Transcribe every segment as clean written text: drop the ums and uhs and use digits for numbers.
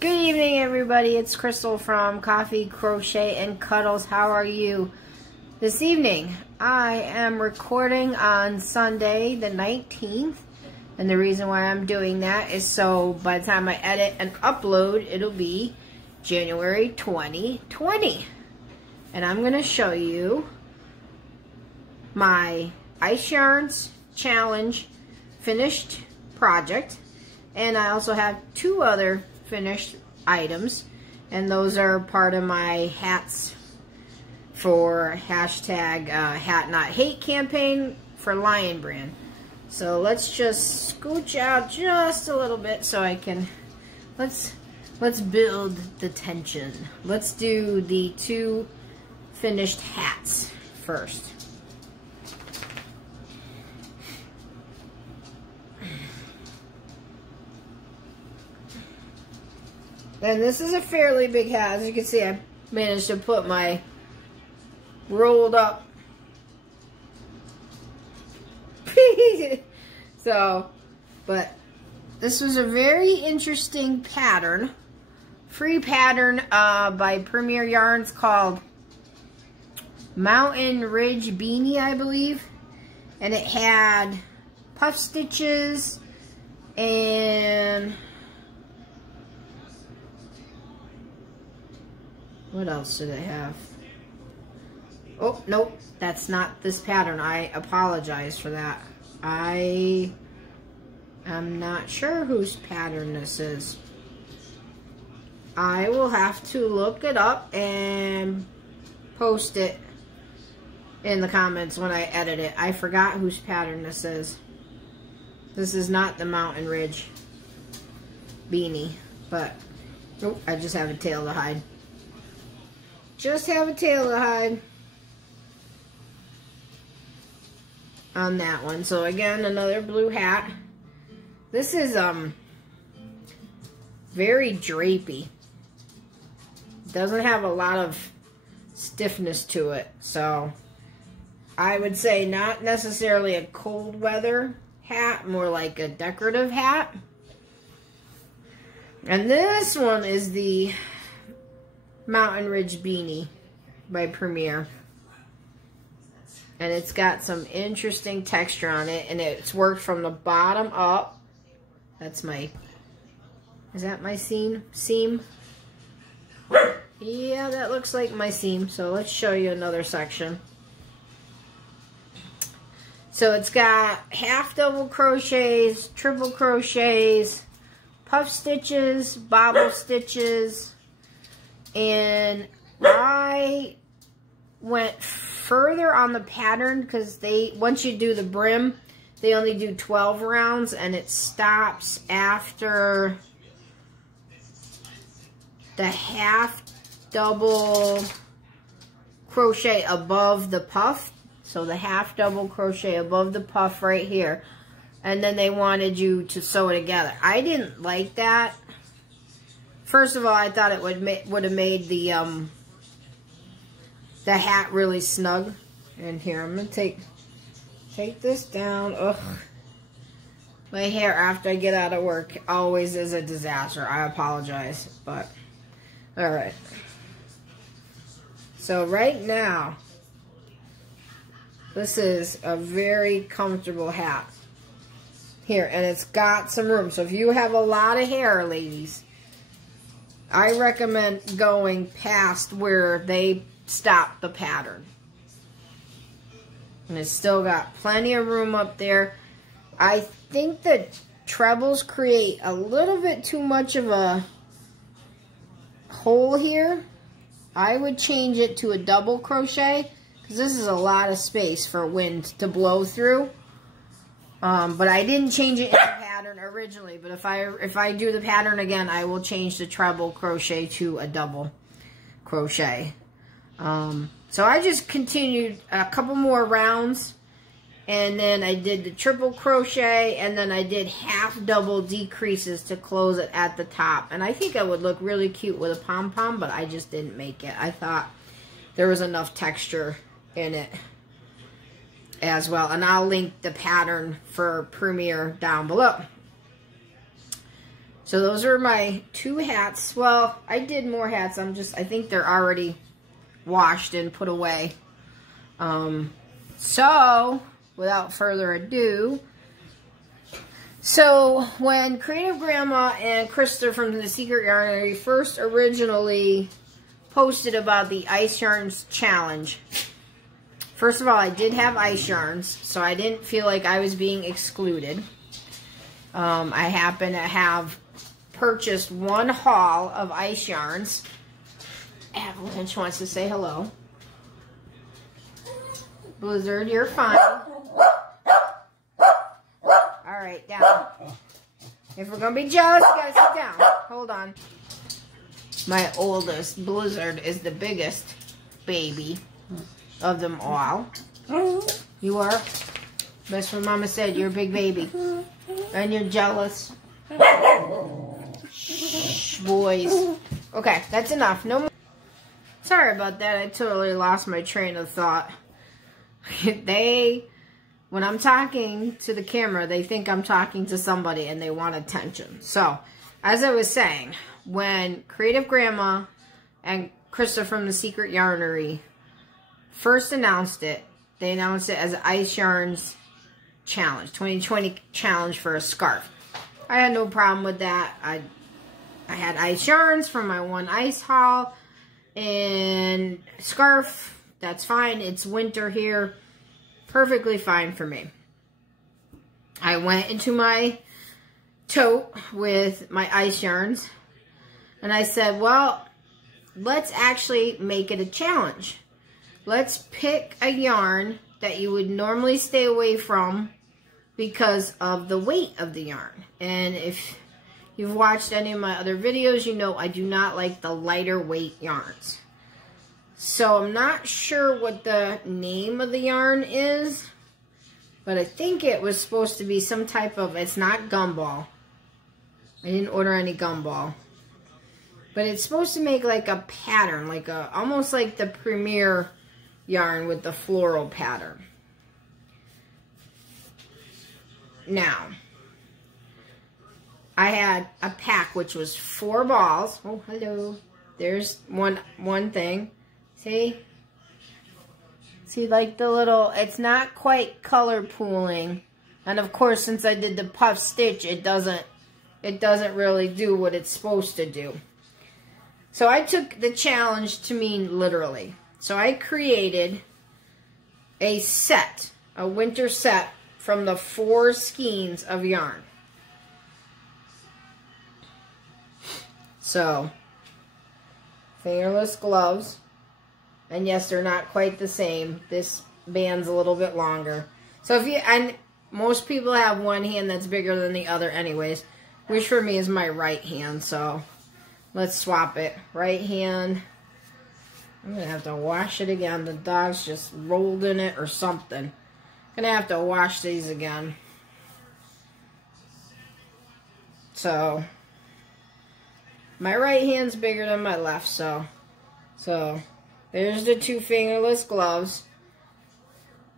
Good evening, everybody. It's Crystal from Coffee, Crochet, and Cuddles. How are you this evening? I am recording on Sunday the 19th, and the reason why I'm doing that is so by the time I edit and upload, it'll be January 2020. And I'm going to show you my Ice Yarns Challenge finished project, and I also have two other finished items, and those are part of my hats for hashtag Hat Not Hate campaign for Lion Brand. So let's just scooch out just a little bit so I can let's build the tension. Let's do the two finished hats first. And this is a fairly big hat. As you can see, I managed to put my rolled up but this was a very interesting pattern. Free pattern by Premier Yarns called Mountain Ridge Beanie, I believe. And it had puff stitches and what else did it have? Oh, nope, that's not this pattern. I apologize for that. I am not sure whose pattern this is. I will have to look it up and post it in the comments when I edit it. I forgot whose pattern this is. This is not the Mountain Ridge Beanie, but oh, I just have a tail to hide. Just have a tail to hide on that one. So again, another blue hat. This is very drapey. Doesn't have a lot of stiffness to it. So I would say not necessarily a cold weather hat, more like a decorative hat. And this one is the Mountain Ridge Beanie by Premier, and it's got some interesting texture on it, and it's worked from the bottom up. That's my, is that my seam? Yeah, that looks like my seam. So let's show you another section. So it's got half double crochets, triple crochets, puff stitches, bobble stitches. And I went further on the pattern because once you do the brim, they only do 12 rounds, and it stops after the half double crochet above the puff. So the half double crochet above the puff right here. And then they wanted you to sew it together. I didn't like that. First of all, I thought it would have made the hat really snug. And here, I'm gonna take this down. Ugh, my hair after I get out of work always is a disaster. I apologize, but all right. So right now, this is a very comfortable hat here, and it's got some room. So if you have a lot of hair, ladies, I recommend going past where they stop the pattern. And it's still got plenty of room up there. I think the trebles create a little bit too much of a hole here. I would change it to a double crochet, because this is a lot of space for wind to blow through. But I didn't change it in the pattern originally. But if I do the pattern again, I will change the treble crochet to a double crochet. So I just continued a couple more rounds, and then I did the triple crochet, and then I did half double decreases to close it at the top. And I think I would look really cute with a pom-pom, but I just didn't make it. I thought there was enough texture in it as well. And I'll link the pattern for Premier down below. So those are my 2 hats. Well, I did more hats. I think they're already washed and put away. So, without further ado, so when Creative Grandma and Krista from the Secret Yarnery first originally posted about the Ice Yarns Challenge, first of all, I did have ice yarns, so I didn't feel like I was being excluded. I happen to have purchased 1 haul of ice yarns. Avalanche wants to say hello. Blizzard, you're fine. Alright, down. If we're going to be jealous, you gotta sit down. Hold on. My oldest, Blizzard, is the biggest baby of them all. You are? That's what Mama said. You're a big baby. And you're jealous. Shh, boys. Okay, that's enough. No more. Sorry about that. I totally lost my train of thought. When I'm talking to the camera, they think I'm talking to somebody and they want attention. So, as I was saying, when Creative Grandma and Krista from the Secret Yarnery first announced it, they announced it as Ice Yarns Challenge, 2020 challenge for a scarf. I had no problem with that. I had ice yarns from my 1 ice haul and scarf. That's fine. It's winter here. Perfectly fine for me. I went into my tote with my ice yarns and I said, well, let's actually make it a challenge. Let's pick a yarn that you would normally stay away from because of the weight of the yarn. And if you've watched any of my other videos, you know I do not like the lighter weight yarns. So I'm not sure what the name of the yarn is, but I think it was supposed to be some type of, it's not gumball. I didn't order any gumball. But it's supposed to make like a pattern, like almost like the Premier yarn with the floral pattern. Now, I had a pack which was 4 balls. Oh, hello. There's one thing. See, like the little, it's not quite color pooling. And of course, since I did the puff stitch, it doesn't really do what it's supposed to do. So I took the challenge to mean literally. So I created a set, a winter set from the 4 skeins of yarn. So, fingerless gloves. And yes, they're not quite the same. This band's a little bit longer. So and most people have one hand that's bigger than the other anyways, which for me is my right hand. So let's swap it. Right hand. I'm going to have to wash it again. The dog's just rolled in it or something. I'm going to have to wash these again. So my right hand's bigger than my left, so there's the 2 fingerless gloves.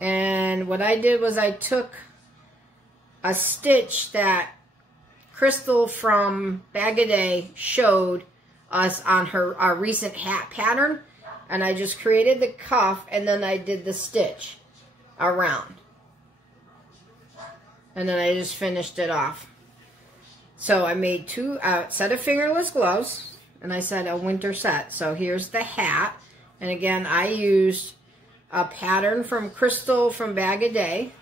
And what I did was I took a stitch that Crystal from Bag O' Day showed us on our recent hat pattern, and I just created the cuff and then I did the stitch around. And then I just finished it off. So I made 2 set of fingerless gloves, and I said a winter set. So here's the hat. And again, I used a pattern from Crystal from Bag O' Day.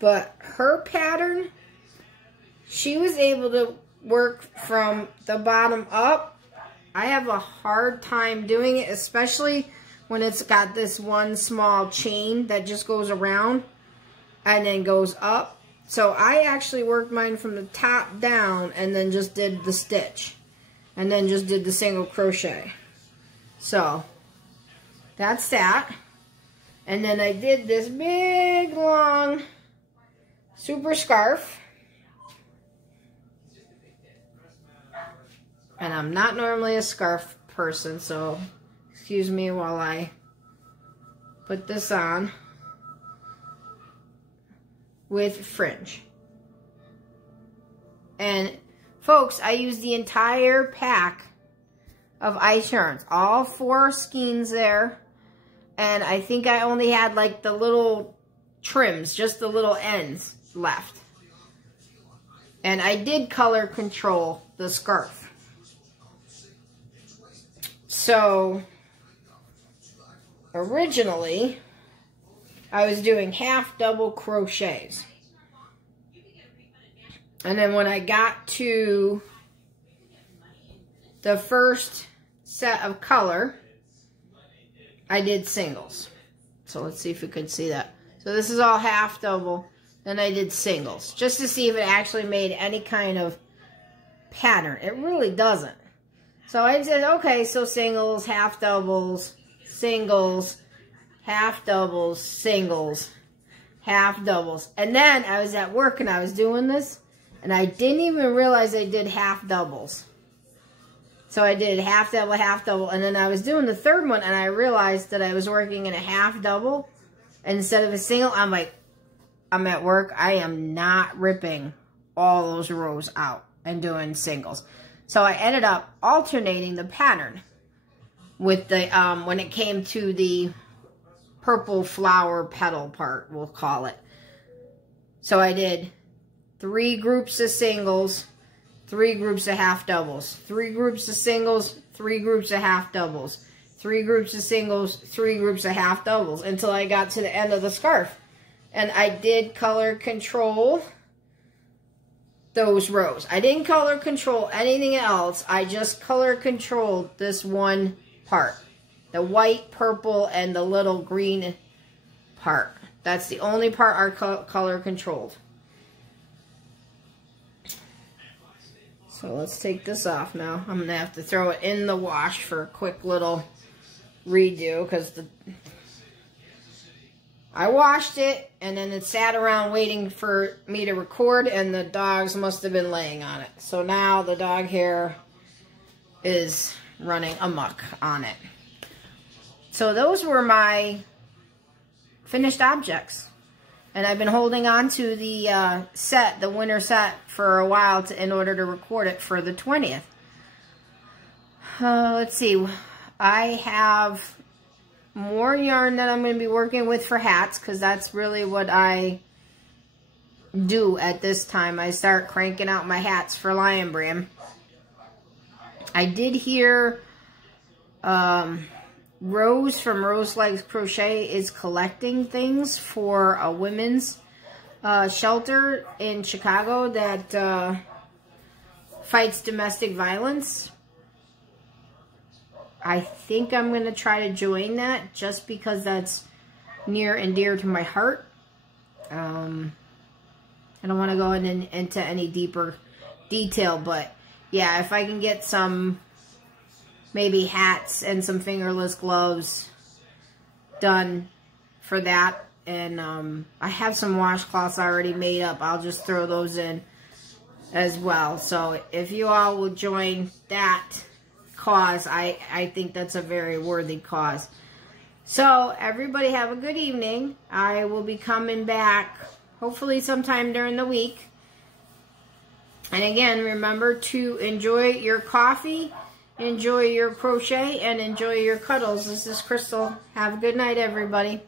But her pattern, she was able to work from the bottom up. I have a hard time doing it, especially when it's got this one small chain that just goes around and then goes up. So I actually worked mine from the top down and then just did the stitch. And then just did the single crochet. So, that's that. And then I did this big, long, super scarf. And I'm not normally a scarf person, so excuse me while I put this on with fringe. And folks, I used the entire pack of ice yarns, all 4 skeins there. And I think I only had like the little trims, just the little ends left. And I did color control the scarf. So originally I was doing half double crochets. And then when I got to the first set of color, I did singles. So let's see if we could see that. So this is all half double. Then I did singles, just to see if it actually made any kind of pattern. It really doesn't. So I said, okay, so singles, half doubles, singles, half doubles, singles, half doubles. And then I was at work and I was doing this, and I didn't even realize I did half doubles. So I did half double, and then I was doing the third one, and I realized that I was working in a half double instead of a single. I'm like, I'm at work. I am not ripping all those rows out and doing singles. So I ended up alternating the pattern with the, when it came to the purple flower petal part, we'll call it. So I did 3 groups of singles, 3 groups of half doubles, 3 groups of singles, 3 groups of half doubles, 3 groups of singles, 3 groups of half doubles, until I got to the end of the scarf. And I did color control those rows. I didn't color control anything else. I just color controlled this one part. The white, purple, and the little green part. That's the only part I color controlled. So let's take this off now. I'm going to have to throw it in the wash for a quick little redo, because I washed it, and then it sat around waiting for me to record, and the dogs must have been laying on it. So now the dog hair is running amok on it. So those were my finished objects. And I've been holding on to the set, the winter set, for a while in order to record it for the 20th. Let's see. I have more yarn that I'm going to be working with for hats, because that's really what I do at this time. I start cranking out my hats for Lion Brand. I did hear Rose from Rose Likes Crochet is collecting things for a women's shelter in Chicago that fights domestic violence. I think I'm going to try to join that, just because that's near and dear to my heart. I don't want to go into any deeper detail, but yeah, if I can get some maybe hats and some fingerless gloves done for that, and I have some washcloths already made up. I'll just throw those in as well. So if you all will join that cause, I think that's a very worthy cause. So everybody have a good evening. I will be coming back hopefully sometime during the week. And again, remember to enjoy your coffee, enjoy your crochet, and enjoy your cuddles. This is Crystal. Have a good night, everybody.